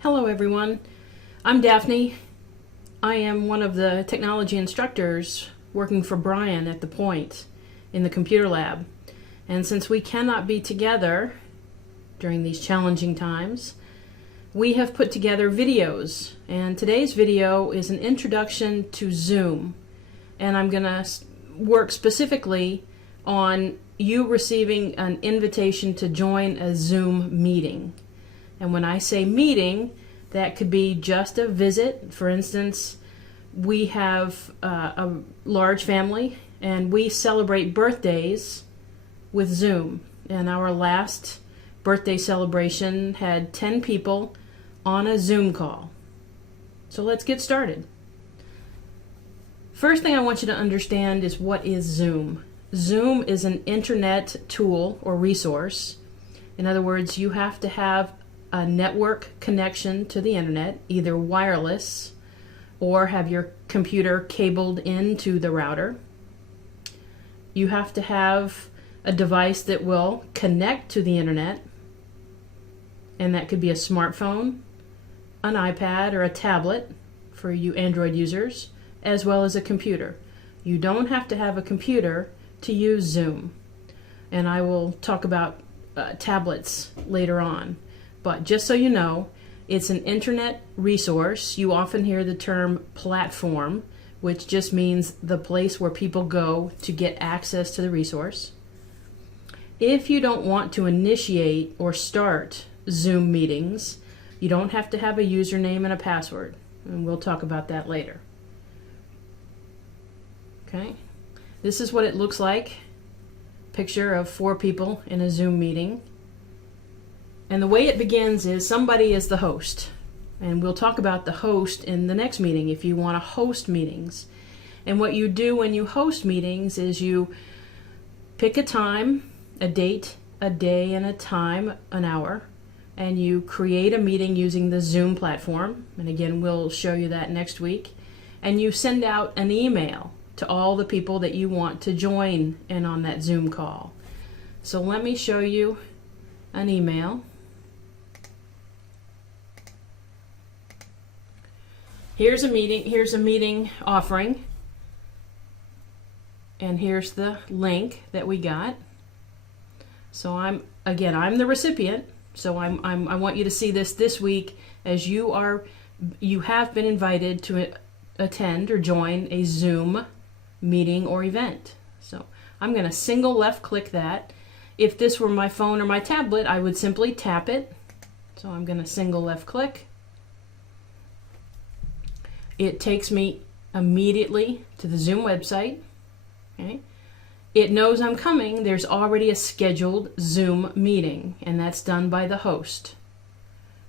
Hello everyone, I'm Daphne. I am one of the technology instructors working for Brian at The Point in the computer lab. And since we cannot be together during these challenging times, we have put together videos. And today's video is an introduction to Zoom. And I'm going to work specifically on you receiving an invitation to join a Zoom meeting. And when I say meeting, that could be just a visit. For instance, we have a large family and we celebrate birthdays with Zoom. And our last birthday celebration had 10 people on a Zoom call. So let's get started. First thing I want you to understand is what is Zoom. Zoom is an internet tool or resource. In other words, you have to have a network connection to the internet, either wireless or have your computer cabled into the router. You have to have a device that will connect to the internet, and that could be a smartphone, an iPad, or a tablet for you Android users, as well as a computer. You don't have to have a computer to use Zoom, and I will talk about tablets later on. But just so you know, it's an internet resource. You often hear the term platform, which just means the place where people go to get access to the resource. If you don't want to initiate or start Zoom meetings, you don't have to have a username and a password, and we'll talk about that later. Okay, this is what it looks like. Picture of 4 people in a Zoom meeting. And the way it begins is somebody is the host. And we'll talk about the host in the next meeting if you want to host meetings. And what you do when you host meetings is you pick a time, a date, a day, and a time, an hour, and you create a meeting using the Zoom platform. And again, we'll show you that next week. And you send out an email to all the people that you want to join in on that Zoom call. So let me show you an email. Here's a meeting offering, and here's the link that we got. So I'm the recipient, so I want you to see this week as you have been invited to attend or join a Zoom meeting or event. So I'm going to single left click that. If this were my phone or my tablet, I would simply tap it. So I'm going to single left click. It takes me immediately to the Zoom website. Okay. It knows I'm coming. There's already a scheduled Zoom meeting, and that's done by the host.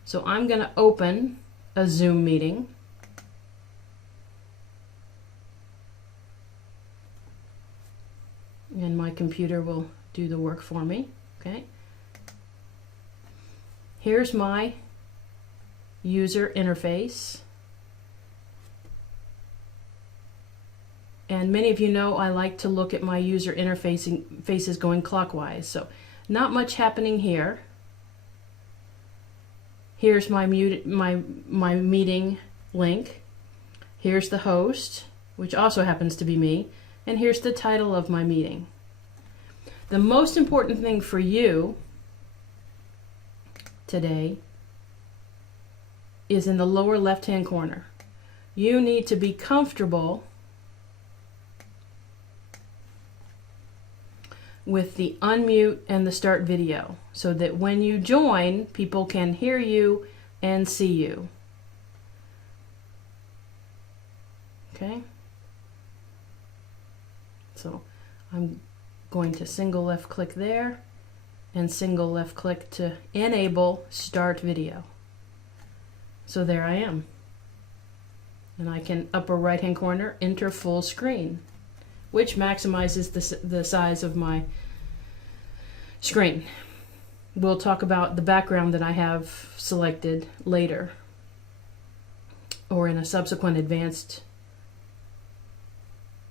So I'm going to open a Zoom meeting. And my computer will do the work for me. Okay. Here's my user interface. And many of you know I like to look at my user interfaces going clockwise. So not much happening here. Here's my meeting link. Here's the host, which also happens to be me. And here's the title of my meeting. The most important thing for you today is in the lower left-hand corner. You need to be comfortable with the unmute and the start video so that when you join, people can hear you and see you. Okay? So I'm going to single left click there and single left click to enable start video. So there I am. And I can upper right hand corner enter full screen, which maximizes the size of my screen. We'll talk about the background that I have selected later or in a subsequent advanced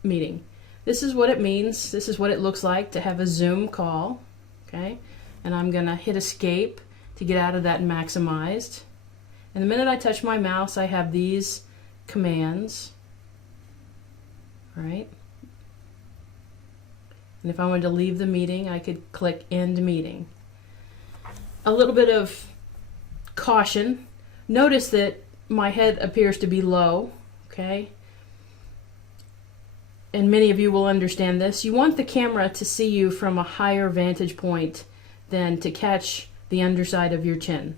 meeting. This is what it means. This is what it looks like to have a Zoom call. Okay, and I'm going to hit escape to get out of that maximized. And the minute I touch my mouse, I have these commands, right? And if I wanted to leave the meeting, I could click End Meeting. A little bit of caution. Notice that my head appears to be low, okay? And many of you will understand this. You want the camera to see you from a higher vantage point than to catch the underside of your chin.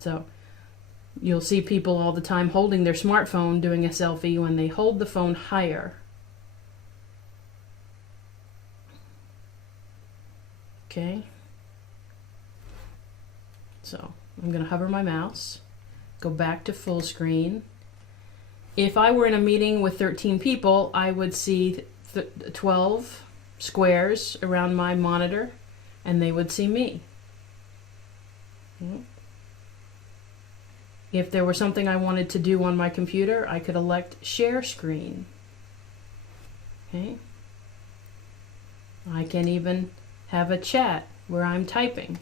So you'll see people all the time holding their smartphone doing a selfie when they hold the phone higher. Okay. So I'm going to hover my mouse, go back to full screen. If I were in a meeting with 13 people, I would see 12 squares around my monitor, and they would see me. If there was something I wanted to do on my computer, I could elect Share Screen. Okay. I can even have a chat where I'm typing.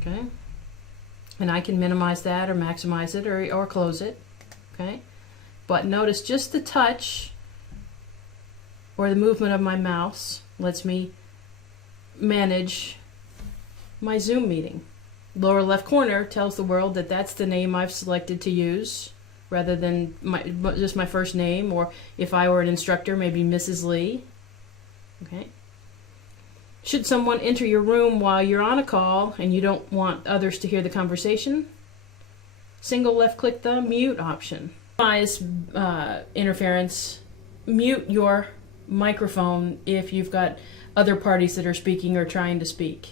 Okay. And I can minimize that or maximize it or close it. Okay. But notice just the touch or the movement of my mouse lets me manage my Zoom meeting. Lower left corner tells the world that that's the name I've selected to use rather than just my first name, or if I were an instructor, maybe Mrs. Lee. Okay. Should someone enter your room while you're on a call and you don't want others to hear the conversation, single left click the mute option. Minimize interference. Mute your microphone if you've got other parties that are speaking or trying to speak.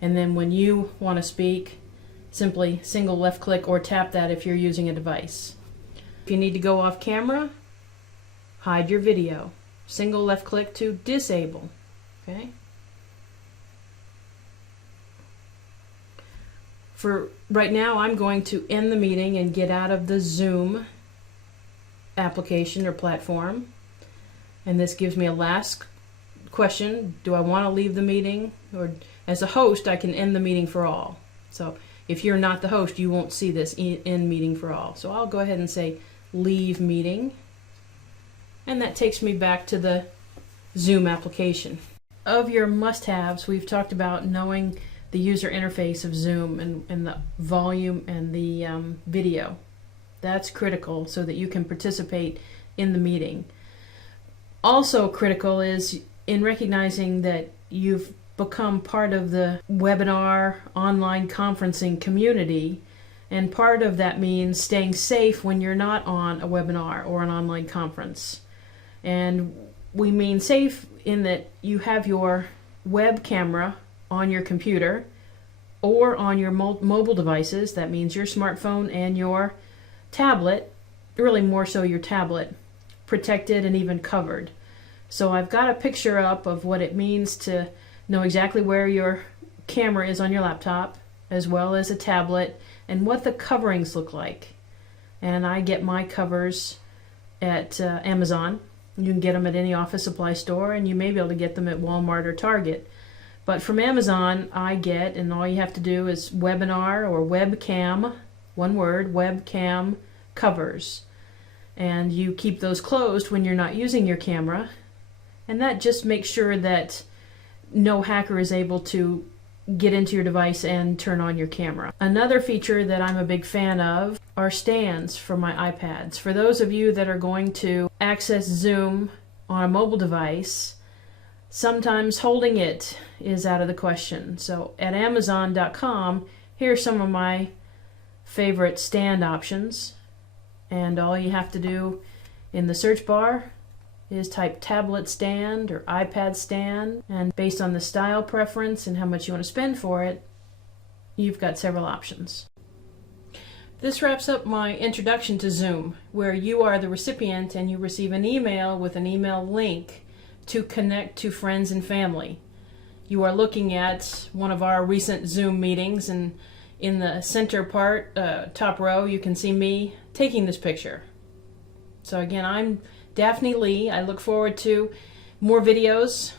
And then when you want to speak, simply single left click or tap that if you're using a device. If you need to go off camera, hide your video. Single left click to disable. Okay. For right now, I'm going to end the meeting and get out of the Zoom application or platform. And this gives me a last question. Do I want to leave the meeting? Or as a host, I can end the meeting for all. So if you're not the host, you won't see this end meeting for all. So I'll go ahead and say leave meeting. And that takes me back to the Zoom application. Of your must-haves, we've talked about knowing the user interface of Zoom and the volume and the video. That's critical so that you can participate in the meeting. Also critical is in recognizing that you've become part of the webinar online conferencing community, and part of that means staying safe when you're not on a webinar or an online conference. And we mean safe in that you have your web camera on your computer or on your mobile devices. That means your smartphone and your tablet, really more so your tablet, protected and even covered. So I've got a picture up of what it means to know exactly where your camera is on your laptop, as well as a tablet, and what the coverings look like. And I get my covers at Amazon. You can get them at any office supply store, and you may be able to get them at Walmart or Target. But from Amazon, I get, and all you have to do is webinar or webcam, one word, webcam covers. And you keep those closed when you're not using your camera. And that just makes sure that no hacker is able to get into your device and turn on your camera. Another feature that I'm a big fan of are stands for my iPads. For those of you that are going to access Zoom on a mobile device, sometimes holding it is out of the question. So at Amazon.com, here's some of my favorite stand options. And all you have to do in the search bar is type tablet stand or iPad stand, and based on the style preference and how much you want to spend for it, you've got several options. This wraps up my introduction to Zoom, where you are the recipient and you receive an email with an email link to connect to friends and family. You are looking at one of our recent Zoom meetings, and in the center part, top row, you can see me taking this picture. So again, I'm Daphne Lee. I look forward to more videos